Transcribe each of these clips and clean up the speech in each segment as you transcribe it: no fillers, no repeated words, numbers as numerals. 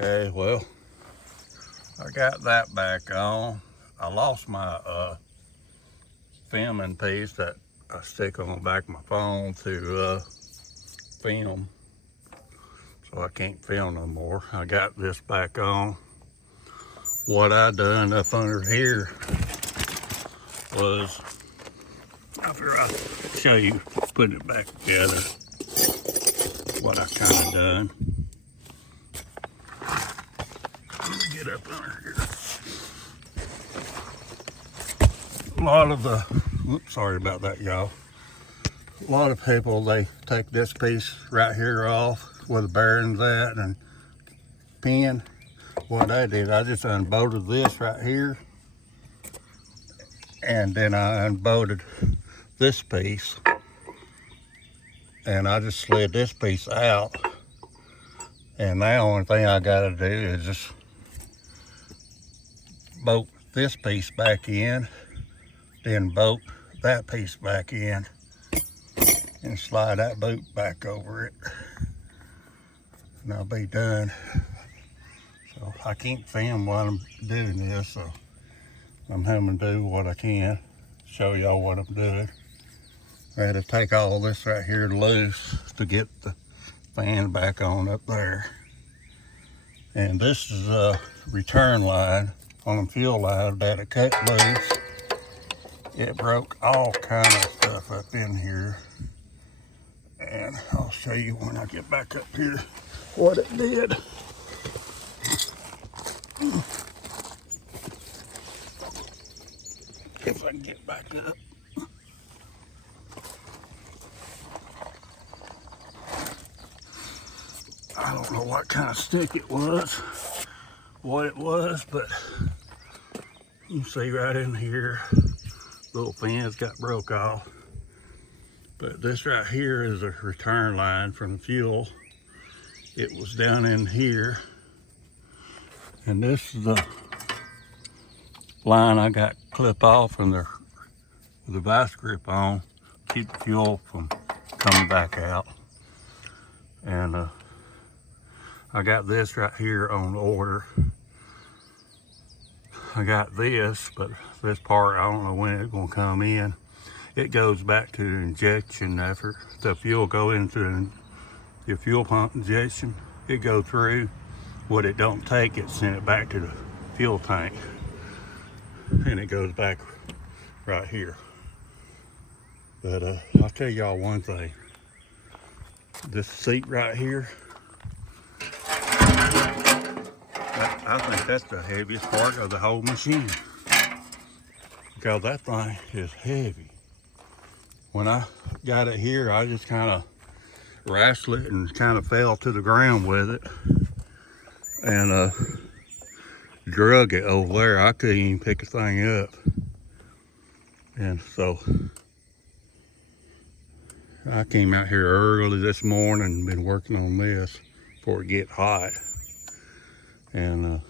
Okay, well, I got that back on. I lost my filming piece that I stick on the back of my phone to film, so I can't film no more. I got this back on. What I done up under here was, after I show you putting it back together, what I kind of done. Let me get up under here. A lot of the, oops, sorry about that, y'all. A lot of people, they take this piece right here off where the bearing's at and pin. What I did, I just unbolted this right here, and then I unbolted this piece, and I just slid this piece out. And now the only thing I gotta do is just bolt this piece back in, then bolt that piece back in, and slide that boot back over it, and I'll be done. So I can't film while I'm doing this, so I'm having to do what I can, show y'all what I'm doing. I had to take all this right here loose to get the fan back on up there. And this is a return line on the fuel line that it cut loose. It broke all kind of stuff up in here. And I'll show you when I get back up here what it did. If I can get back up. I don't know what kind of stick it was, what it was, but you can see right in here, little fins got broke off. But this right here is a return line from the fuel. It was down in here. And this is the line I got clip off from the vice grip on, keep the fuel from coming back out. And I got this right here on order. I got this, but this part, I don't know when it's gonna come in. It goes back to the injection after the fuel go into the fuel pump injection. It go through. What it don't take, it send it back to the fuel tank. And it goes back right here. But I'll tell y'all one thing. This seat right here, I think that's the heaviest part of the whole machine. Because that thing is heavy. When I got it here, I just kind of wrestled it and kind of fell to the ground with it. And drug it over there. I couldn't even pick the thing up. And so I came out here early this morning and been working on this before it get hot. And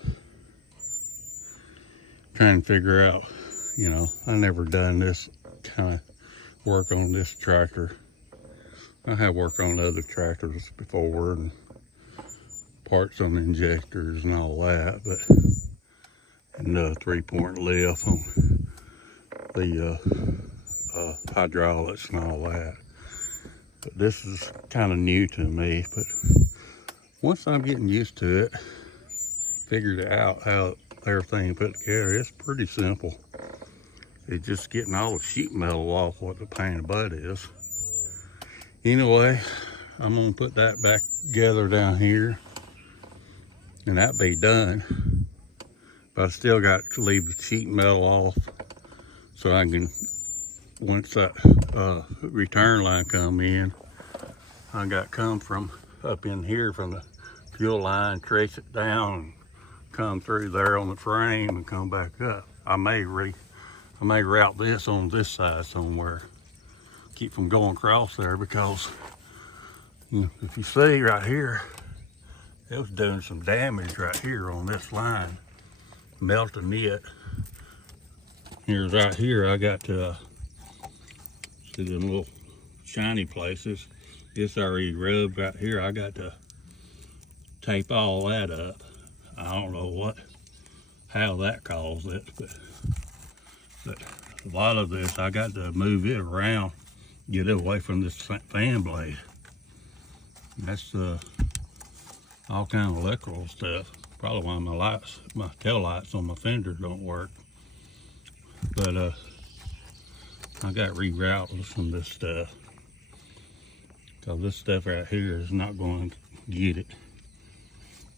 trying to figure out, you know, I never done this kind of work on this tractor. I have worked on other tractors before and parts on the injectors and all that, but and 3-point lift on the hydraulics and all that. But this is kind of new to me, but once I'm getting used to it, figured out how everything put together, it's pretty simple. It's just getting all the sheet metal off what the pain in the butt is. Anyway, I'm gonna put that back together down here, and that be done. But I still got to leave the sheet metal off so I can, once that return line come in, I got come from up in here from the fuel line, trace it down, come through there on the frame and come back up. I may route this on this side somewhere, keep from going across there, because you know, if you see right here, it was doing some damage right here on this line, melting it. Here's right here, I got to see them little shiny places. It's already rubbed right here. I got to tape all that up I don't know how that caused it, but a lot of this, I got to move it around, get it away from this fan blade. And that's all kind of electrical stuff. Probably why my tail lights on my fenders don't work. But I got rerouted from this stuff. Cause this stuff right here is not going to get it.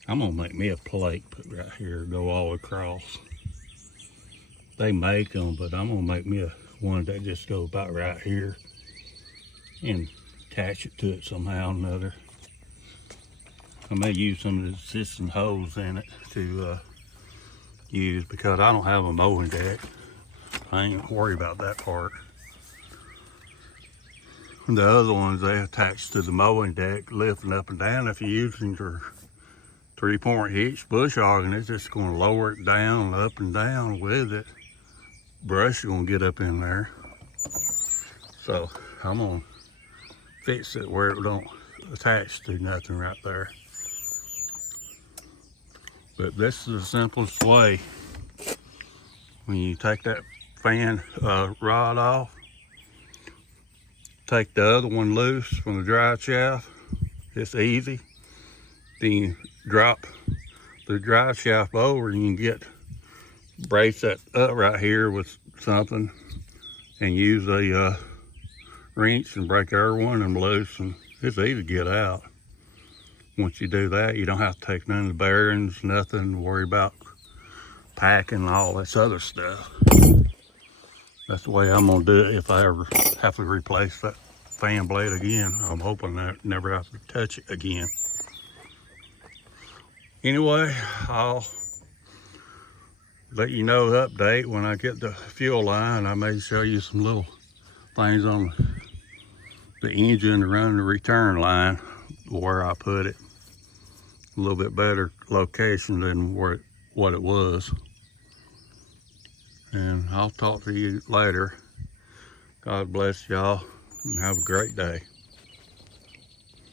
I'm gonna make me a plate, put right here, go all across. They make them, but I'm gonna make me one that just goes about right here and attach it to it somehow or another. I may use some of the existing holes in it to use, because I don't have a mowing deck. I ain't worried about that part. And the other ones, they attach to the mowing deck, lifting up and down. If you're using your 3-point hitch bush hogging, it's just going to lower it down, up and down with it. Brush is going to get up in there. So I'm going to fix it where it don't attach to nothing right there. But this is the simplest way. When you take that fan rod off, take the other one loose from the drive shaft. It's easy. Then you drop the drive shaft over and you can brace that up right here with something and use a wrench and break every one of them loose, and it's easy to get out. Once you do that, you don't have to take none of the bearings, nothing, worry about packing and all this other stuff. That's the way I'm gonna do it if I ever have to replace that fan blade again. I'm hoping that I never have to touch it again. Anyway, I'll let you know the update when I get the fuel line. I may show you some little things on the engine to run the return line, where I put it. A little bit better location than what it was. And I'll talk to you later. God bless y'all and have a great day.